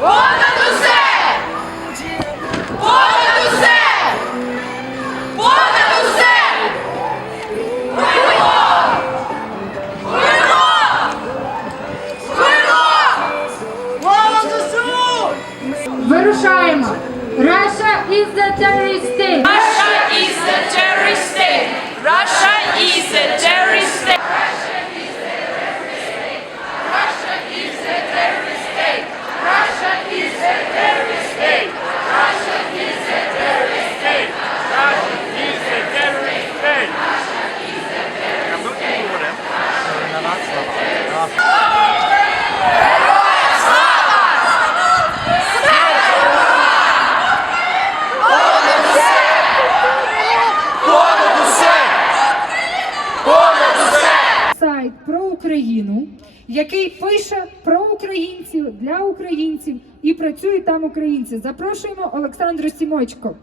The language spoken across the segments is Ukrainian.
Понад усе! Понад усе! Понад усе! Вино! Вино! Вино! Понад ЗСУ! Вирушаємо! Russia is the terrorist state! Russia is a terrorist state! Russia is a terrorist state! Russia is a terrorist state! Russia is a terrorist state! Russia is a terrorist state! Russia is a terrorist state! Сайт про Україну, який пише про українців для українців і працюють там українці. Запрошуємо Олександру Сімочко.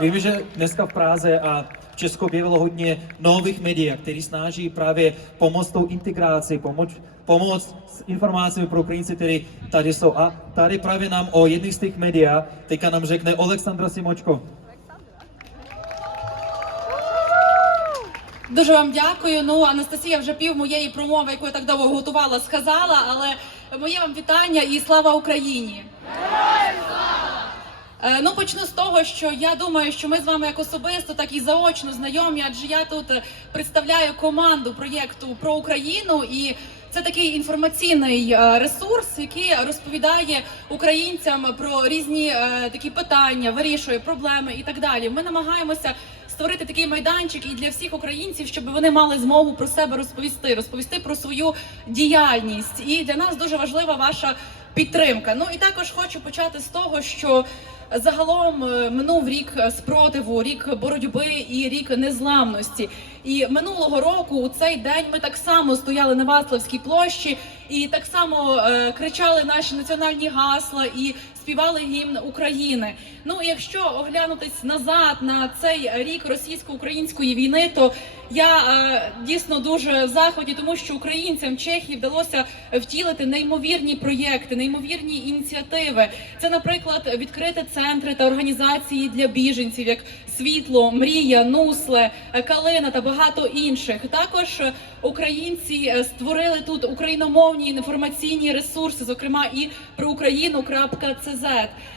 Že dneska v Praze a v Česku objevilo hodně nových médií, který snaží právě pomoct tou integraci, pomoct, pomoct s informacemi pro Ukrajince, který tady jsou. A tady právě nám o jedných z těch médií teďka nám řekne Oleksandra Simočko. Дуже вам дякую. Ну, Анастасія вже пів моєї промови, яку я так довго готувала, сказала, але моє вам вітання і слава Україні. Е, Ну, почну з того, що я думаю, що ми з вами як особисто, так і заочно знайомі, адже я тут е, представляю команду проєкту про Україну і. Це такий інформаційний е, ресурс, який розповідає українцям про різні такі питання, вирішує проблеми і так далі. Ми намагаємося створити такий майданчик і для всіх українців, щоб вони мали змогу про себе розповісти, розповісти про свою діяльність. І для нас дуже важлива ваша підтримка. Ну і також хочу почати з того, що загалом е, минув рік спротиву, рік боротьби і рік незламності. І минулого року у цей день ми так само стояли на Ваславській площі і так само е, кричали наші національні гасла і співали гімн України. Ну і якщо оглянутись назад на цей рік російсько-української війни, то я е, дійсно дуже в захваті, тому що українцям Чехії вдалося втілити неймовірні проєкти, неймовірні ініціативи. Це, наприклад, відкрити центри та організації для біженців, як світло, мрія, нусле, калина та багато інших. Також українці е, створили тут україномовні інформаційні ресурси, зокрема і про Україну.цз.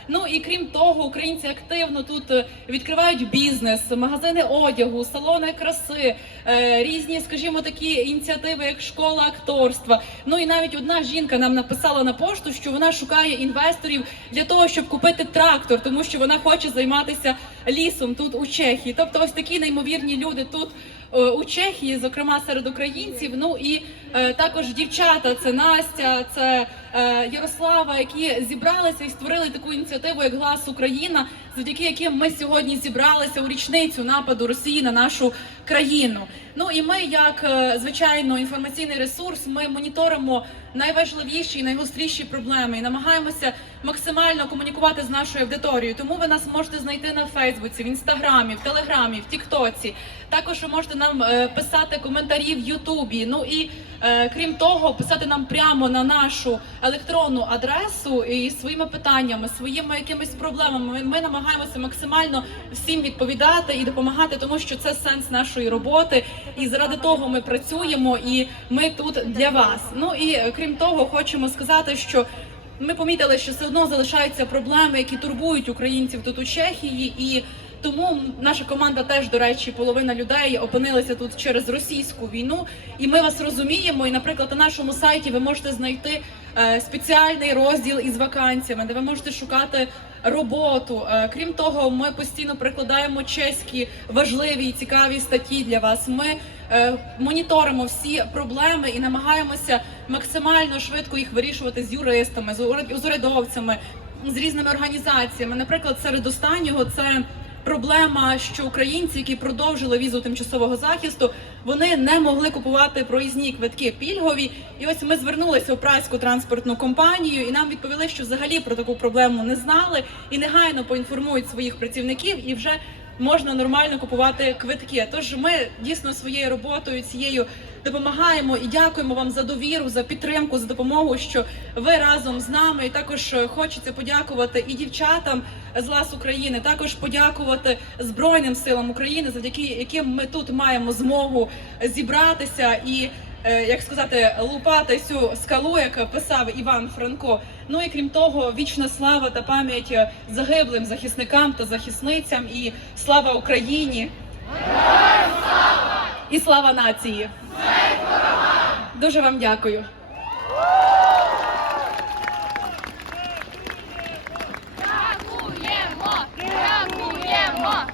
Ну і крім того, українці активно тут е, відкривають бізнес, магазини одягу, салони краси, е, різні, скажімо, такі ініціативи, як школа акторства. Ну і навіть одна жінка нам написала на пошту, що вона шукає інвесторів для того, щоб купити трактор, тому що вона хоче займатися лісом тут у Чехії. Тобто, ось такі неймовірні люди тут. е, У Чехії, зокрема серед українців, ну і також дівчата, це Настя, це е, Ярослава, які зібралися і створили таку ініціативу, як Глас Україна, завдяки яким ми сьогодні зібралися у річницю нападу Росії на нашу країну. Ну і ми, як е, звичайно, інформаційний ресурс, ми моніторимо найважливіші і найгостріші проблеми і намагаємося максимально комунікувати з нашою аудиторією. Тому ви нас можете знайти на Фейсбуці, в інстаграмі, в Телеграмі, в Тіктоці. Також ви можете нам е, писати коментарі в Ютубі. Ну і е, крім того, писати нам прямо на нашу електронну адресу і своїми питаннями, своїми якимись проблемами. Ми, ми намагаємося максимально всім відповідати і допомагати, тому що це сенс нашої роботи. І заради того ми працюємо, і ми тут для вас. Ну і е, крім того, хочемо сказати, що. Ми помітили, що все одно залишаються проблеми, які турбують українців тут у Чехії, і тому наша команда теж, до речі, половина людей опинилися тут через російську війну. І ми вас розуміємо. І, наприклад, на нашому сайті ви можете знайти е, спеціальний розділ із вакансіями, де ви можете шукати роботу. Е, крім того, ми постійно прикладаємо чеські важливі і цікаві статті для вас. Ми е, моніторимо всі проблеми і намагаємося максимально швидко їх вирішувати з юристами, з уряд- з урядовцями, з різними організаціями. Наприклад, серед останнього це. Проблема, що українці, які продовжили візу тимчасового захисту, вони не могли купувати проїзні квитки пільгові. І ось ми звернулися у прайську транспортну компанію, і нам відповіли, що взагалі про таку проблему не знали і негайно поінформують своїх працівників. І вже можна нормально купувати квитки. Тож ми дійсно своєю роботою цією допомагаємо і дякуємо вам за довіру, за підтримку, за допомогу, що ви разом з нами. І також е, хочеться подякувати і дівчатам з Лас України, також подякувати Збройним силам України, завдяки яким ми тут маємо змогу зібратися і. Е, Як сказати, лупати цю скалу, як писав Іван Франко. Ну і крім того, вічна слава та пам'ять загиблим захисникам та захисницям, і слава Україні! І слава нації! Дуже вам дякую. Дякуємо! Дякуємо!